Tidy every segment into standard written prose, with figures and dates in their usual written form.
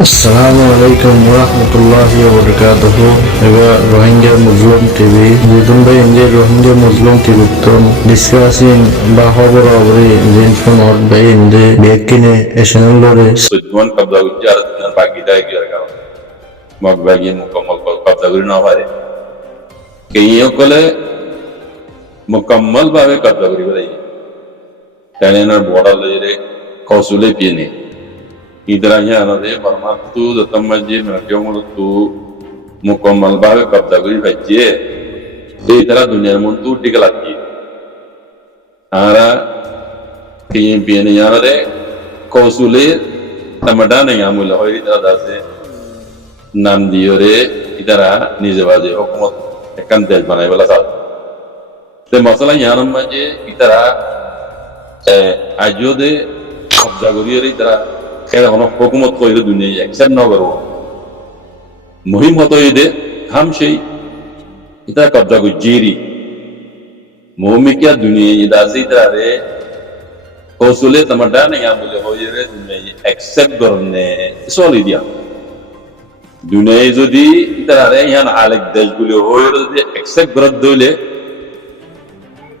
Assalamu alaikum warahmatullahi wabarakatuh. Ega Rohingya Muslim TV. Jitun bhai inge Rohingya Muslim TV ton discussing bahobor obri jinfon or bhai inde bekine channel lore. Tujuan kabla ujar dengan pagi dah kira kau. Mak bagi mukamal kabla guru na pare. Kaiyo kole mukamal bawe kabla guru boleh. Karena na border lere kausule piene. Idranya anade permatu datang maji merjong tu mukamal bawe kabla guru baje. Idra dunia muntu digalati. Ara kaiyo piene anade kausule Tamadana yang mulai hari itu ada se nam diore itara nijebaje hukumat akan tej banai bala saat. Te masalah yang nama je itara ajo de kabza guriore itara kaya hono hukumat ko itu dunia accept na karo. Muhim hoto ide ham shay itara kabza gujiri. Muhim kya dunia ida se itara re Kosule tamadana yang boleh hoyere dunia accept करने solid ya. Dunia itu di kita ada yang alek desh boleh hoyere di accept berat dole,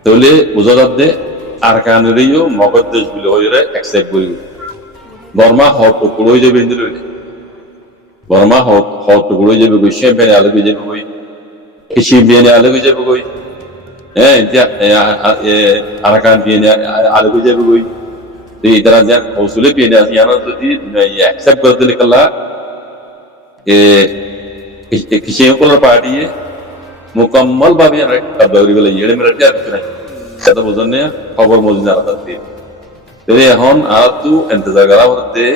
dole uzarat de arkan riyo mogat desh boleh hoyere accept boleh. Burma hot pukul aja bendel boleh. Burma hot pukul aja boleh. Champagne alek aja boleh. Champagne alek aja boleh. Arakan piene algo je bugoi te idara jan usule piene asiyana tudi ya accept kar dile kala किसी को party है मुकम्मल बाबी कब्जावरी वाले ये मेरा क्या दिख रहा है कदम उजरने खबर मौजूद आ रहा है तेरे हन आतु इंतजार करा होते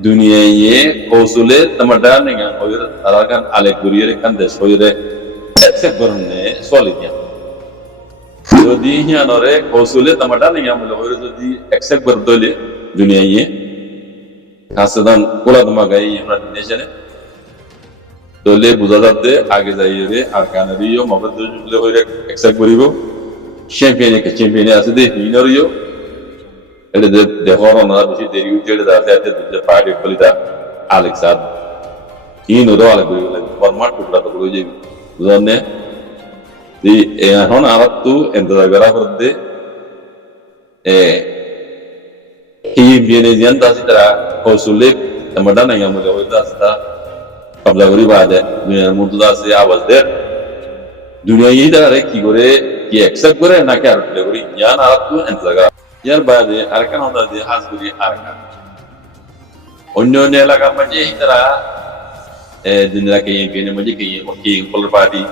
दुनिया ये कौशले तमड्डा नहीं है और अराkan alek guriere kan des होइरे accept करने सॉलिड যদি হিয়ানরে কৌশলে তামাটা নেই আমলে হইরে যদি অ্যাকসেপ্ট করে দলে দুনিয়া ইয়ে হাসদান কোলা দমা গাই ইউনাইটেড নেশনে দলে বুঝা যাতে আগে যাইরে আর কানারিও মগদ জুলে হইরে অ্যাকসেপ্ট করিব চ্যাম্পিয়ন আছে দে হিনারিও এলে দে দেখোর না বেশি দেরি উঠে দাতে আতে দুজে পার্টি কলিতা আলেক্সাদ হিনো দো আলে করিব ফরম্যাট টুকরা তো কইবে বুঝানে di hon arat tu entara horde hi biene jan ta sitara kosule tamadana yang mulai hoita sta kabla gori bade dunia muntu da se awaz de dunia yi da re ki gore ki accept gore na kya rule gori jan arat tu entara yar bade arkan honda de has gori arkan onyo ne laga maje hitara dunia ke biene maje ki polar party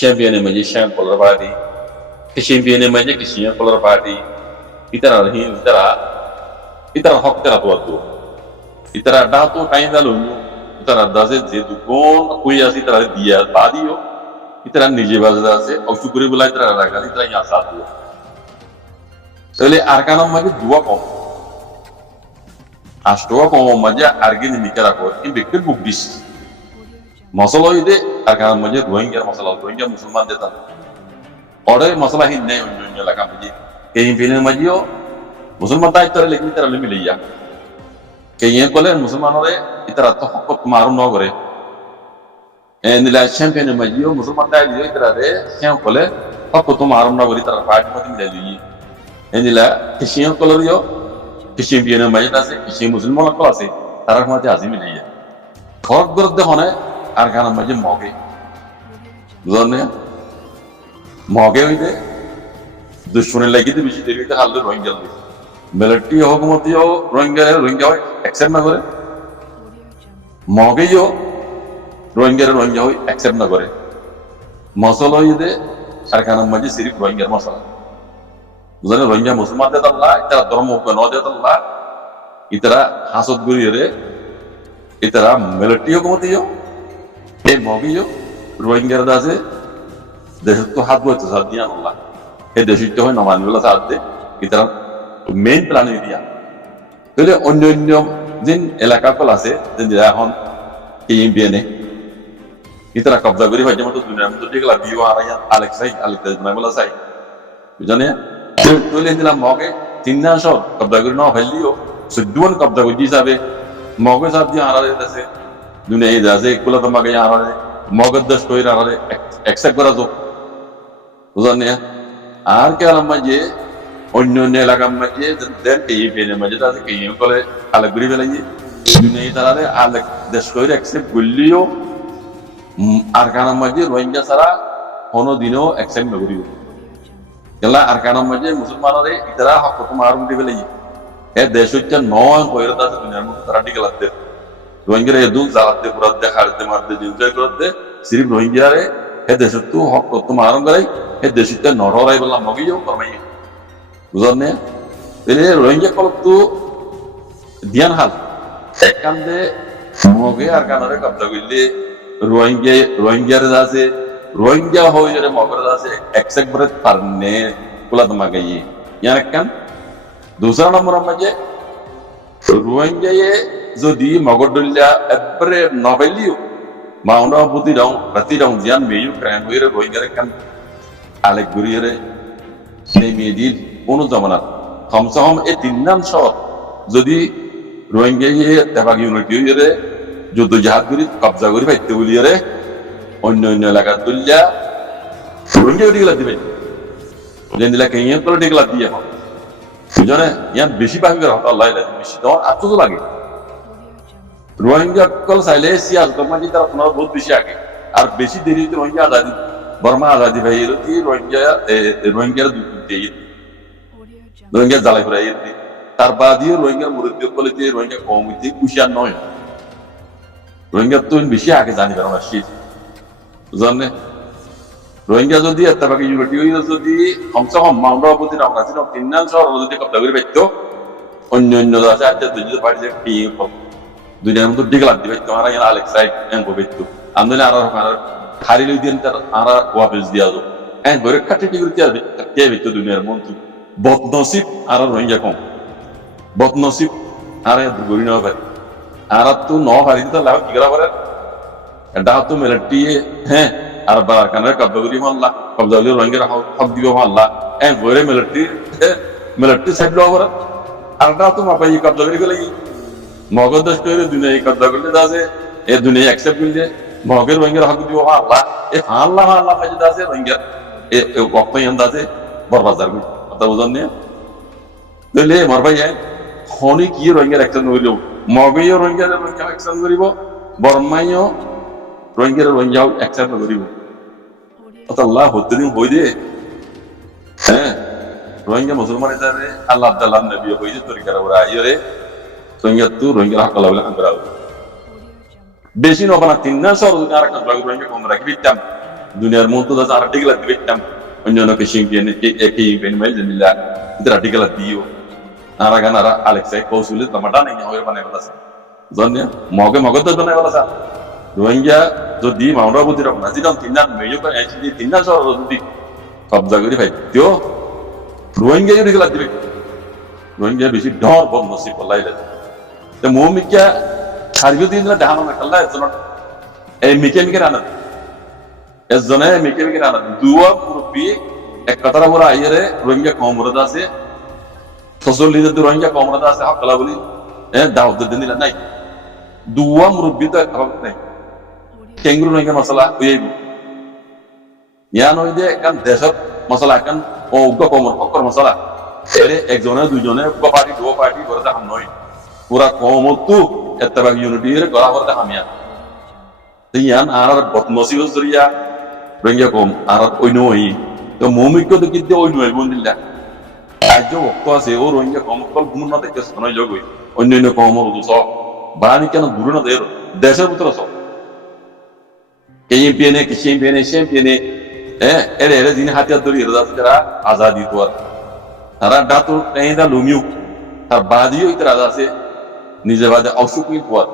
Champion maje champ polar party, champion maje champ polar party. Itara hok itara tuatu. Itara datu kain dalu. Itara dase jedu kon koi asi itara dia badiyo. Itara nije bazda se oksukuri bula itara raga itara yang satu. Tole arkanam maje dua kom. Ashtoa kom maje argin mikara ko. In bekir bugdis. Masalah itu akan menjadi Rohingya masalah Rohingya Musliman datang. Orang masalah ini yang lakukan begini. Kayaknya pilih majio Musliman tak itu lagi itu lebih liya. Kayaknya kalau Musliman orang itu rata hok marum no gore. Nilai champion majio Musliman tak itu ada yang kalau hok tu marum no gore itu parti mati milih liya. Nilai kisian kalau dia kisian pilih majio nasi kisian Musliman kalau sih tarak mati azim liya. Hok berde hone arkan maje moge বুঝনে মগে হইতে দুশ্মনের লাগিতে বেশি দেরি হইতে হাললে Rohingya military হুকুমতিও Rohingya হয় accept না করে মগেও রোহিঙ্গা হয় অ্যাকসেপ্ট না করে মসলা হইতে আরকান মাঝে সিরিফ রোহিঙ্গার মসলা বুঝনে রোহিঙ্গা মুসলমান দেত আল্লাহ ইতারা ধর্ম ন দেত আল্লাহ ইতারা হাসদ গুরিয়ে ইতারা মিলিটারি হুকুমতিও এই মগেও রোহিঙ্গার দাসে দেশের তো হাত বইতে সাথ দিয়া আল্লাহ এই দেশিত হয় নমানগুলা সাথ দে ইতারা মেইন প্ল্যানে দিয়া তাহলে অন্য দিন এলাকা কল আছে যে এখন এই বিএনএ ইতারা কবজা করি ভাই যেমন দুনিয়ার মধ্যে যেগুলা বিও আর আলেক্সাই নামগুলা চাই বুঝনে তাহলে দিলাম মগে 3 কবজা করি ন ফেললিও সুদ্দুন কবজা করি হিসাবে মগজ হাত দিয়ে আড়ালে আছে দুনিয়া এই আছে এগুলো তোমাকে আড়ালে মগজ দেশ করে আড়ালে একসেপ্ট করা যাক বুঝলেন না আর কে আলাম যে অন্য অন্য এলাকার মাঝে দেন এই পেনের মাঝে আছে কে কলে আলেক ঘুরে ফেলাই দুনিয়া তারারে আলেক দেশ করে একসেপ্ট করলেও আর কানার মাঝে রোহিঙ্গা ছাড়া কোনোদিনও একসেপ্ট নকরিব কেলা আর কানার মাঝে মুসলমানরে ইতারা হক তোমার ঘুরে ফেলাই এ দেশ হচ্ছে নয় কইরত আছে দুনিয়ার মধ্যে তারা ঠিক লাগতে রোহিঙ্গারে এদু জালাতে পুরাতে হারতে মারতে জিনজয় করতে সিরিফ রোহিঙ্গারে এ দেশ তো হক তোমার গলাই এ দেশিতে নররাই বলা মগিও কমাই বুঝলেন তাহলে রোহিঙ্গা কল তো ধ্যান হাল এককান্দে মগে আর কানারে কব্জা করলে রোহিঙ্গার আছে রোহিঙ্গা হয়ে যাবে মগর আছে একসেক বরে পারনে কুলা তোমাকে ইয়ার একখান দুসরা নম্বর মাঝে রোহিঙ্গায়ে যদি মগর ডলিয়া একবারে নবেলিও মাউন্ট বুদ্ধি দাও রাতি দাও জিয়ান মেয়ু ক্রাইম হয়ে রোহিঙ্গার একখান আলেক ঘুরিয়ে সেই মেয়েদির কোনো জমানা কমসে কম এই 3 নাম শহর যদি রোহিঙ্গায়ে তেবাগ ইউনিটি হয়ে যুদ্ধ জাহাজ করি কবজা করি পাইতে বলিয়ে অন্য অন্য এলাকার তুলিয়া রোহিঙ্গা ডিগলা দিবে যেন দিলা কেন করে ডিগলা দিয়ে এখন বুঝনে ইয়ান বেশি পাবি হতা আল্লাহ বেশি তোমার আত্মজ লাগে রোহিঙ্গা কল চাইলে সিয়াল তোমার তারা তোমার বহুত বেশি আগে আর বেশি দেরি রোহিঙ্গা আজাদি বর্মা আজাদি ভাই রোহিঙ্গার রোহিঙ্গা জ্বালাই ফেরাই তার বাদিও রোহিঙ্গার মুরব্বী বলে যে রোহিঙ্গা কম হইতে কুশিয়ার নয় রোহিঙ্গা তো বেশি আগে জানি পারো না শীত বুঝলেন রোহিঙ্গা যদি এতটাকে ইউনিটি হয়ে যদি কমসে কম মাউন্টাবতী রামগাছি 3 নাম শহর যদি কব্জা করে পাইত অন্য অন্য আছে আর যদি বাড়ি যে কি দুনিয়ার মধ্যে ডিগলা দিবে তোমার এখানে আলেক্সাইড এন পাইত আমদলে আর খালি লই দিন তার আর ওয়াপস দিয়া যাও এন করে কাটি কি করতে হবে কে পাইত দুনিয়ার মধ্যে বদনসিব আর রোহিঙ্গা কম বদনসিব আর গরি না ভাই আর তো ন হারি তো লাভ কি করা পারে এটা তো মিলিটারি হ্যাঁ আর বার কানে কব্জা করি মাল্লা কব্জা করি রোহিঙ্গা হক দিব মাল্লা এন করে মিলিটারি সাইড লো পারে আর এটা তো মাপাই কব্জা করি গেলে মগজ দেশ করে দুনিয়া কব্জা করলে দাসে এ দুনিয়া অ্যাকসেপ্ট করলে মগের রোহিঙ্গা হক দিব মাল্লা এ হাল্লা মাঝে দাসে রোহিঙ্গা এ ওক্ত ইয়ান্দাসে বরবাজার করি কথা বুঝন না তাহলে মার ভাই খনি কি রোহিঙ্গার অ্যাকশন হইলো মগেও রোহিঙ্গার অ্যাকশন করিব বর্মাইও রোহিঙ্গা অ্যাকশন করিব আল্লাহ হতে দিন হই দে হ্যাঁ রোহিঙ্গা মুসলমান হিসাবে আল্লাহ আব্দাল্লাহ নবী হই যে তরিকার ওরা আইরে রোহিঙ্গা হাক্কালা বলে হাঙ্গরা বেশি নবানা 3 না সর আর একটা রোহিঙ্গা কম রাখি দিতাম দুনিয়ার মতো দাস আর্টিকেল দিতাম অন্য কেশিং পেন মেল জমিলা এটা আর্টিকেল দিও নারা আলেক্সাই কৌশলে টমাটা নেই হয়ে বানাই বলা জানে মগে তো বানাই বলা রোহিঙ্গা যদি মাউন্টাবতী রকম আজি দাম 3 নাম মেয়ো করে আইছি 3 নাম শহর যদি কব্জা করি ভাই তো রোহিঙ্গা যদি গলা দিবে রোহিঙ্গা বেশি ডর বদনসিব লাইলে তো মোমিকা খারিও দিন না দেখানো না কাল্লা এজন এই মিকেমিকের আনা এজনে মিকেমিকের আনা দুয়া মুরব্বি এক কথাটা বড় আইরে রোহিঙ্গা কমরদ আছে ফসল লিদে রোহিঙ্গা কমরদ আছে হাক্কালা বলি দাওয়াত দিন দিলা নাই দুয়া মুরব্বি তো হক নাই কেঙ্গুরু রোহিঙ্গা মশলা হইব ইয়ান হই যে কান দেশত মশলা কান ও কমর হকর মশলা এরে একজনে দুইজনে পার্টি দো পার্টি করে হাম নয় পুরা কমতো এতবাগ ইউনিটি এর গলা করতে হামিয়া ইয়ান আর বদনসিব জরিয়া রোহিঙ্গা কম আর ওই নই তো মুমিকো তো কিতে ওই নই বন্দিল্লা আজ ওক্ত আছে ও রোহিঙ্গা কম কল গুণ না দেখতে শোনা যোগ হই অন্য কমর দুস বানি কেন দূরে না দেয় দেশের ভিতরে সব কেএমপিএনে কিসেমপিএনে সেমপিএনে এরে দিন হাতিয়ার ধরি এরা যারা আজাদি তো তারা ডাতো এইটা লুমিউ তার বাদিও ইতরা আছে নিজে বাদে অসুখী পর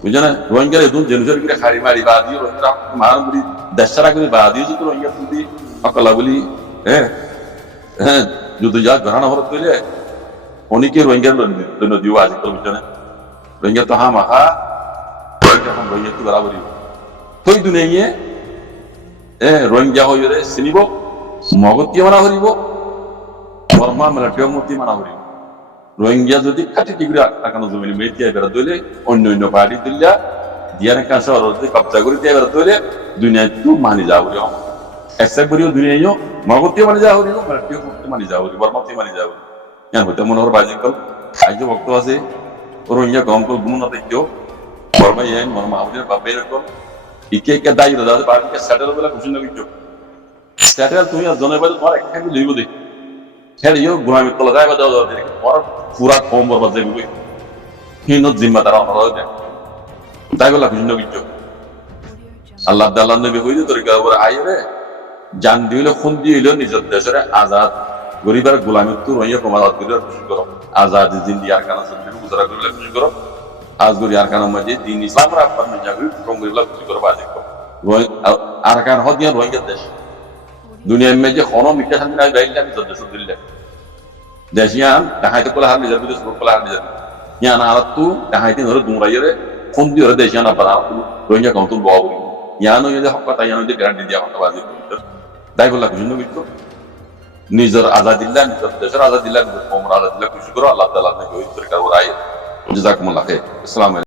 বুঝেন রোহিঙ্গা এদুন জেনুজার করে খাড়ি মারি বাদিও রোহিঙ্গা মার বলি দেশরা করে বাদিও যদি রোহিঙ্গা তুই অকলা বলি যদি যা ঘরানা হরত কইলে অনেকে রোহিঙ্গার জন্য দিও আজ কল বুঝেন রোহিঙ্গা তো হামাহা রোহিঙ্গা তো বরাবরই তুই দুনিয়া রোহিঙ্গা হইরে চিনিব মগতি মানা হরিব বর্মা মিলিটারি মূর্তি মানা হরিব রোহিঙ্গা যদি খাটি টিগুরি আকানো জমিনে মেয়ে বেড়া দইলে অন্য পার্টি দিল্লা দিয়ার কাছে অরতে কবজা করে দিয়ে বেড়া দইলে দুনিয়া তো মানি যাওরি এসে করিও দুনিয়াও মগতে মানি যাওরি মারটিও করতে মানি যাওরি বর্মতে মানি যাওরি ইয়ান হতে মনোহর বাজি কল আজ বক্ত আছে রোহিঙ্গা কম কল গুণ না দেখো বর্মা ইয়ান বর্মা আমাদের বাপে কল ইকে কে দায়ী দাদা পার্টিকে সেটেল বলে খুশি না কিছু সেটেল তুমি আর জনে বলে তোমার একখানে লইব দে খেলিও গোলামি তলা যায় বা দাও দাও দেখে তোমার পুরা কম বরবাদ যাবে হিন জিম্মাদার আমরা দেয় তাই বলা খুশি না কিছু আল্লাহ দাল্লাহ নবী হইলে তরিকা উপরে আইরে জান দিলে খুন দিলে নিজের দেশের আজাদ গরিবের গোলামি তো রইয়া প্রমাদ দিলে খুশি করো আজাদ জিন্দি আর কানা সন্দেহ গুজরা করলে খুশি করো আজ গরি আর কানা মধ্যে দিন ইসলাম রাখবার জাগরি কম গরিলা খুশি করো বাজে করো আর কান হদিয়া রোহিঙ্গা দেশ দুনিয়ার মধ্যে কোনো মিথ্যা শান্তি নাই বাইরে নিজের দেশ দিলে দেশিয়ান তাহাইতে কোলা হার নিজের বিদেশ কোলা হার নিজের ইয়ান আরাতু তাহাইতে ধরে দুমরাইরে ফোন দিয়ে ধরে দেশিয়ান আপারা রোহিঙ্গা কাউন্টুল বাবুরি ইয়ানো যদি হক কথা ইয়ানো যদি গ্যারান্টি দিয়া কথা বাজি তাই বললা খুশি নবী তো নিজের আজাদিল্লাহ নিজের দেশের আজাদিল্লাহ নিজের কওমের আজাদিল্লাহ খুশি করো আল্লাহ তাআলা আপনাকে ওই তরিকার ওরাই জাযাকুমুল্লাহ খাইর। আসসালামু আলাইকুম।